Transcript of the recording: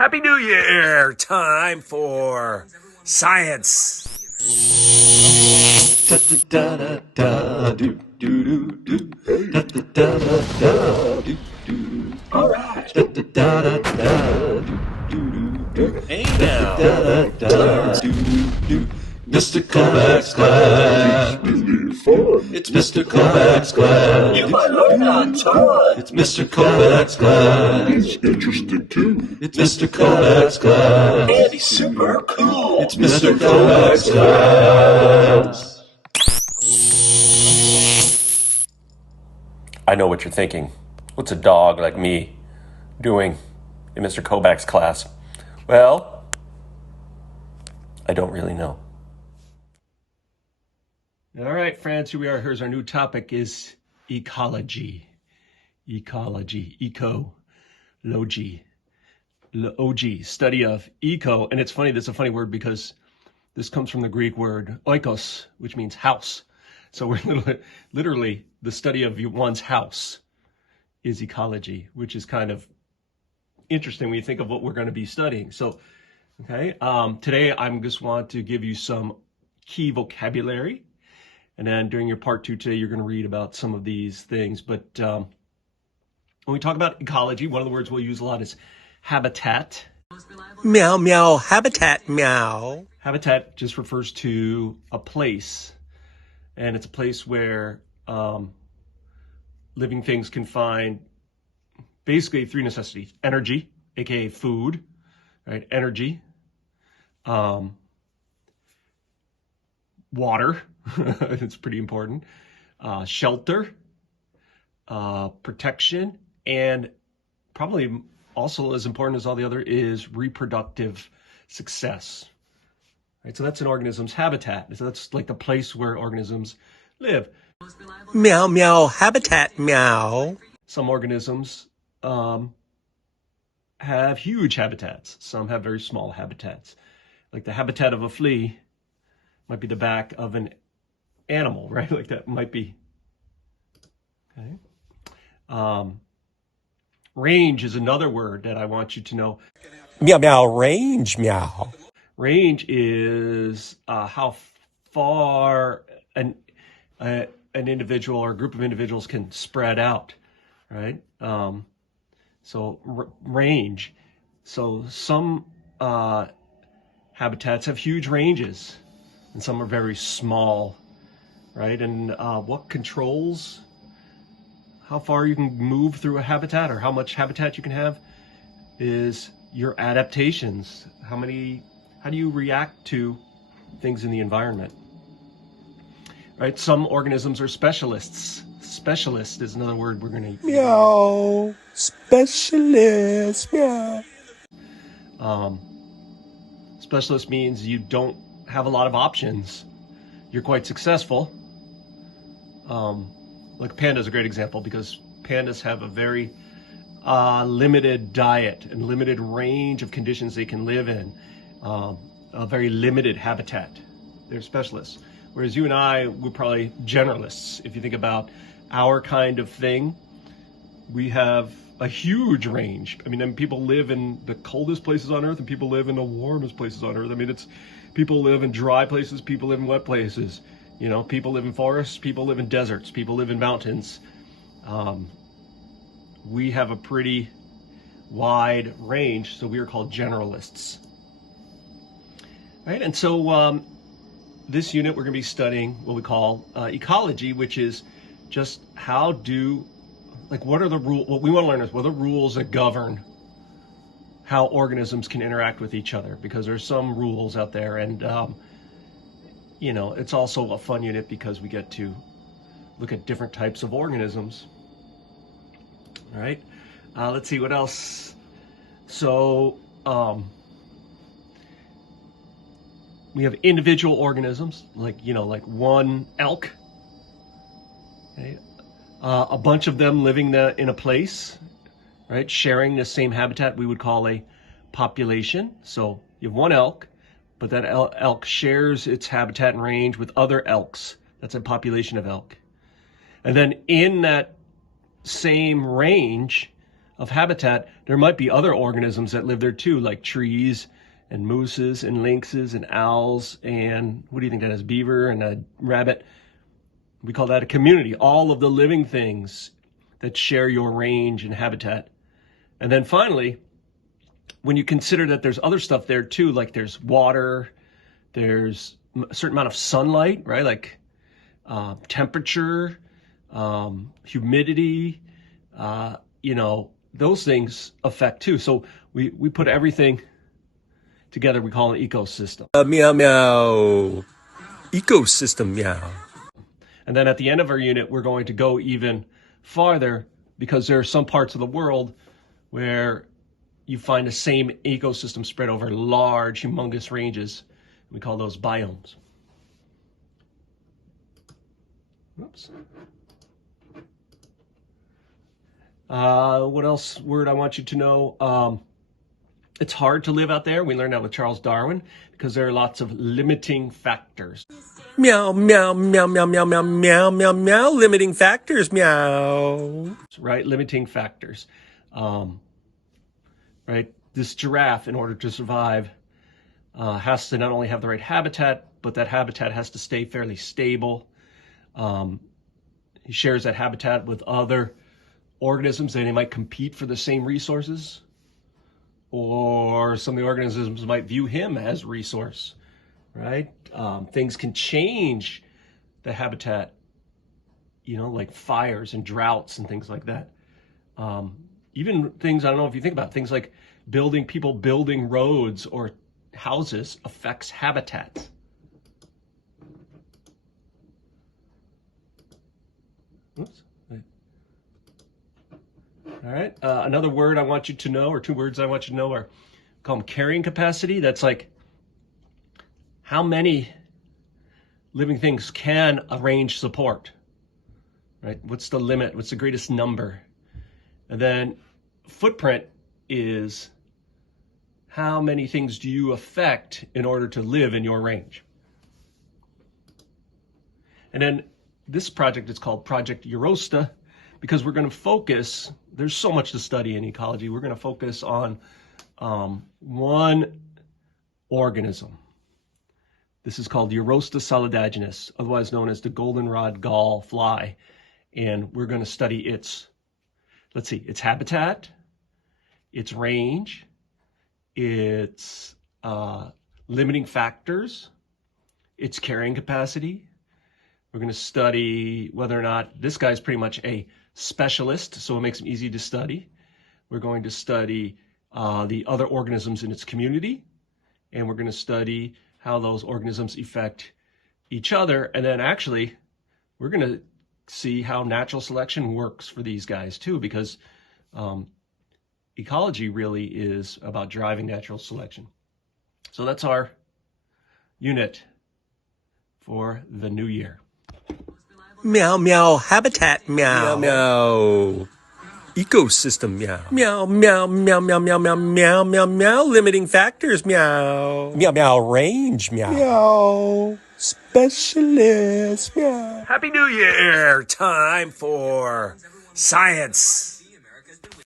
Happy New Year! Time for science. All right. Hey now. Mr. Kovacs class. It's Mr. Kovacs class. You might learn a ton. It's Mr. Kovacs class. It's interesting too. It's Mr. Kovacs class. And he's super cool. It's Mr. Kovacs class. I know what you're thinking. What's a dog like me doing in Mr. Kovacs class? Well, I don't really know. All right, friends, here we are. Here's our new topic is ecology. Ecology, ecology, study of eco. And it's funny, that's a funny word because this comes from the Greek word oikos, which means house. So we're literally the study of one's house is ecology, which is kind of interesting when you think of what we're going to be studying. So, okay, today I'm just want to give you some key vocabulary. And then during your part 2 today, you're going to read about some of these things. But when we talk about ecology, one of the words we'll use a lot is habitat. Meow, meow, habitat, meow. Habitat just refers to a place. And it's a place where living things can find basically 3 necessities. Energy, aka food, right? Energy. Water, it's pretty important, shelter, protection, and probably also as important as all the other is reproductive success. Right, so that's an organism's habitat. So that's like the place where organisms live. Meow, meow, habitat, meow. Some organisms have huge habitats. Some have very small habitats. Like the habitat of a flea might be the back of an animal, right? Like that might be, okay. Range is another word that I want you to know. Meow, meow, range, meow. Range is how far an individual or a group of individuals can spread out, right? Range. So some habitats have huge ranges, and some are very small, right? And what controls how far you can move through a habitat or how much habitat you can have is your adaptations. How do you react to things in the environment? Right? Some organisms are specialists. Specialist is another word we're going to use. Meow, specialist, meow. Specialist means you don't have a lot of options. You're quite successful. Like panda is a great example because pandas have a very limited diet and limited range of conditions they can live in. A very limited habitat. They're specialists. Whereas you and I, we're probably generalists. If you think about our kind of thing, we have a huge range. I mean, people live in the coldest places on earth and people live in the warmest places on earth. I mean, people live in dry places, people live in wet places. You know, people live in forests, people live in deserts, people live in mountains. We have a pretty wide range, so we are called generalists. Right, and so this unit we're going to be studying what we call ecology, which is just what are the rules? What we want to learn is what are the rules that govern how organisms can interact with each other, because there's some rules out there, and you know, it's also a fun unit because we get to look at different types of organisms. All right, let's see what else. So we have individual organisms, like one elk. Okay. A bunch of them living in a place, right, sharing the same habitat, we would call a population. So you have one elk, but that elk shares its habitat and range with other elks. That's a population of elk. And then in that same range, of habitat, there might be other organisms that live there too, like trees and mooses and lynxes and owls and what do you think that is? Beaver and a rabbit. We call that a community. All of the living things that share your range and habitat. And then finally, when you consider that there's other stuff there too, like there's water, there's a certain amount of sunlight, right? Like temperature, humidity, those things affect too. So we put everything together. We call it an ecosystem. Meow meow. Ecosystem meow. And then at the end of our unit, we're going to go even farther because there are some parts of the world where you find the same ecosystem spread over large, humongous ranges. We call those biomes. Oops. What else word I want you to know? It's hard to live out there. We learned that with Charles Darwin because there are lots of limiting factors. Meow meow meow meow meow meow meow meow meow. Limiting factors meow. Right, limiting factors. Right, this giraffe, in order to survive, has to not only have the right habitat, but that habitat has to stay fairly stable. He shares that habitat with other organisms, and they might compete for the same resources, or some of the organisms might view him as resource, right? Things can change the habitat, like fires and droughts and things like that. Even things, I don't know if you think about things like people building roads or houses affects habitats. Oops. All right. Another word I want you to know, or two words I want you to know, are call them carrying capacity. That's like how many living things can a range support, right? What's the limit? What's the greatest number? And then footprint is how many things do you affect in order to live in your range? And then this project is called Project Eurosta because we're going to focus, there's so much to study in ecology, we're going to focus on one organism. This is called Eurosta solidaginis, otherwise known as the goldenrod gall fly. And we're going to study its habitat, its range, its limiting factors, its carrying capacity. We're going to study whether or not this guy's pretty much a specialist, so it makes him easy to study. We're going to study the other organisms in its community, and we're going to study how those organisms affect each other. And then actually, we're going to see how natural selection works for these guys too, because ecology really is about driving natural selection. So that's our unit for the new year. Meow meow. Habitat meow. Meow meow. Ecosystem meow. Meow meow meow meow meow meow meow meow meow. Limiting factors meow. Meow meow. Range meow. Meow. Specialist meow. Happy New Year. Time for science.